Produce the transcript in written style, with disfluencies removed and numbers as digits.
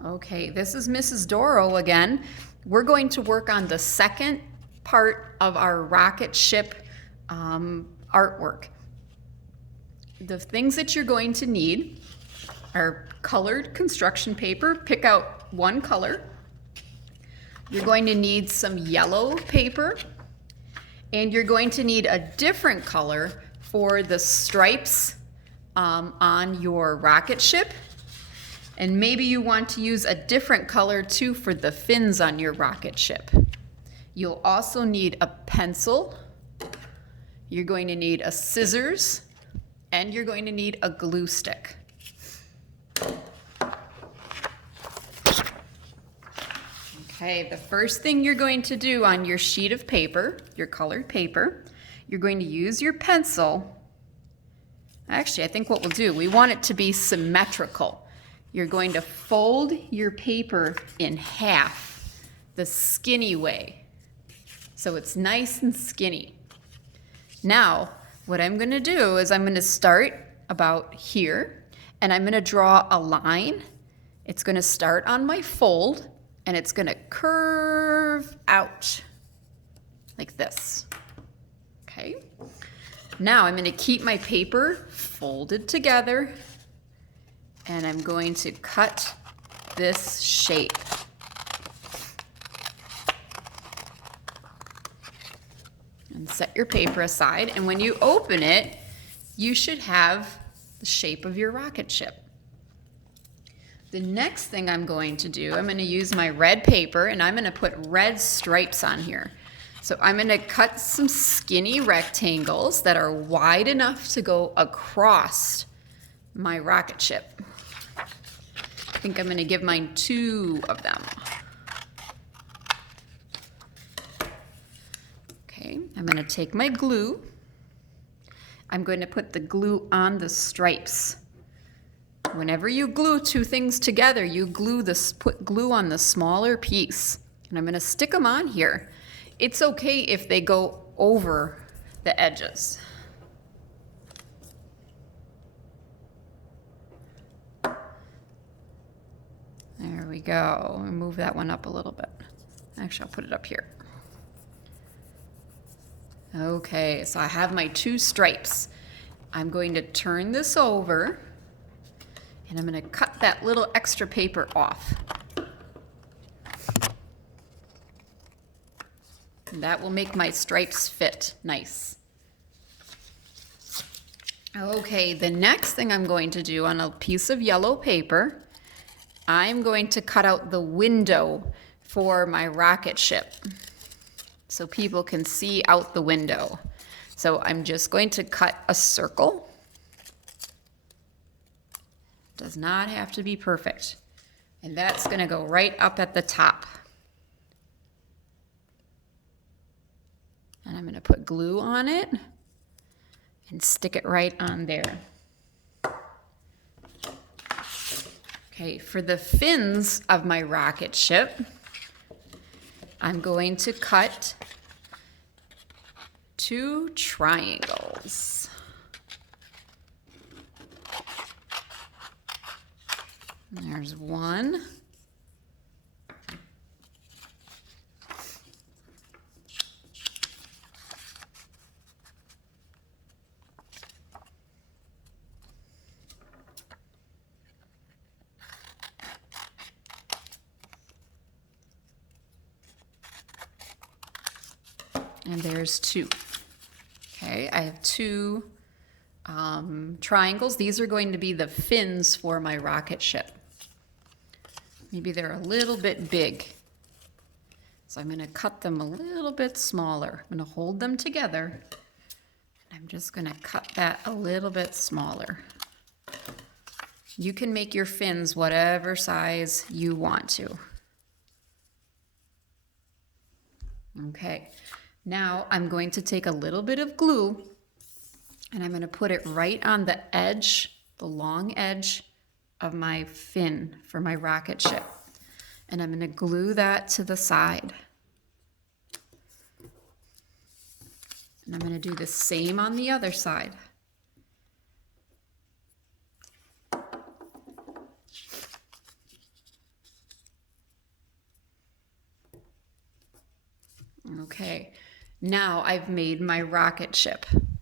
Okay, this is Mrs. Doro again. We're going to work on the second part of our rocket ship artwork. The things that you're going to need are colored construction paper. Pick out one color. You're going to need some yellow paper, and you're going to need a different color for the stripes on your rocket ship. And maybe you want to use a different color too for the fins on your rocket ship. You'll also need a pencil. You're going to need a scissors, and you're going to need a glue stick. Okay, the first thing you're going to do on your sheet of paper, your colored paper, you're going to use your pencil. Actually, I think what we'll do, we want it to be symmetrical. You're going to fold your paper in half, the skinny way, so it's nice and skinny. Now, what I'm going to do is I'm going to start about here, and I'm going to draw a line. It's going to start on my fold, and it's going to curve out like this. Okay. Now I'm going to keep my paper folded together, and I'm going to cut this shape. And set your paper aside, and when you open it, you should have the shape of your rocket ship. The next thing I'm going to do, I'm going to use my red paper, and I'm going to put red stripes on here. So I'm going to cut some skinny rectangles that are wide enough to go across my rocket ship. I think I'm going to give mine 2 of them. Okay, I'm going to take my glue. I'm going to put the glue on the stripes. Whenever you glue 2 things together, you put glue on the smaller piece. And I'm going to stick them on here. It's okay if they go over the edges. There we go. Move that one up a little bit. Actually, I'll put it up here. Okay, so I have my 2 stripes. I'm going to turn this over, and I'm going to cut that little extra paper off. And that will make my stripes fit nice. Okay, the next thing I'm going to do on a piece of yellow paper, I'm going to cut out the window for my rocket ship so people can see out the window. So I'm just going to cut a circle. Does not have to be perfect. And that's going to go right up at the top. And I'm going to put glue on it and stick it right on there. Okay, for the fins of my rocket ship, I'm going to cut 2 triangles. There's one. And there's 2. Okay, I have 2 triangles. These are going to be the fins for my rocket ship. Maybe they're a little bit big. So I'm going to cut them a little bit smaller. I'm going to hold them together. I'm just going to cut that a little bit smaller. You can make your fins whatever size you want to. Okay. Now I'm going to take a little bit of glue, and I'm going to put it right on the edge, the long edge of my fin for my rocket ship. And I'm going to glue that to the side. And I'm going to do the same on the other side. Okay, now I've made my rocket ship.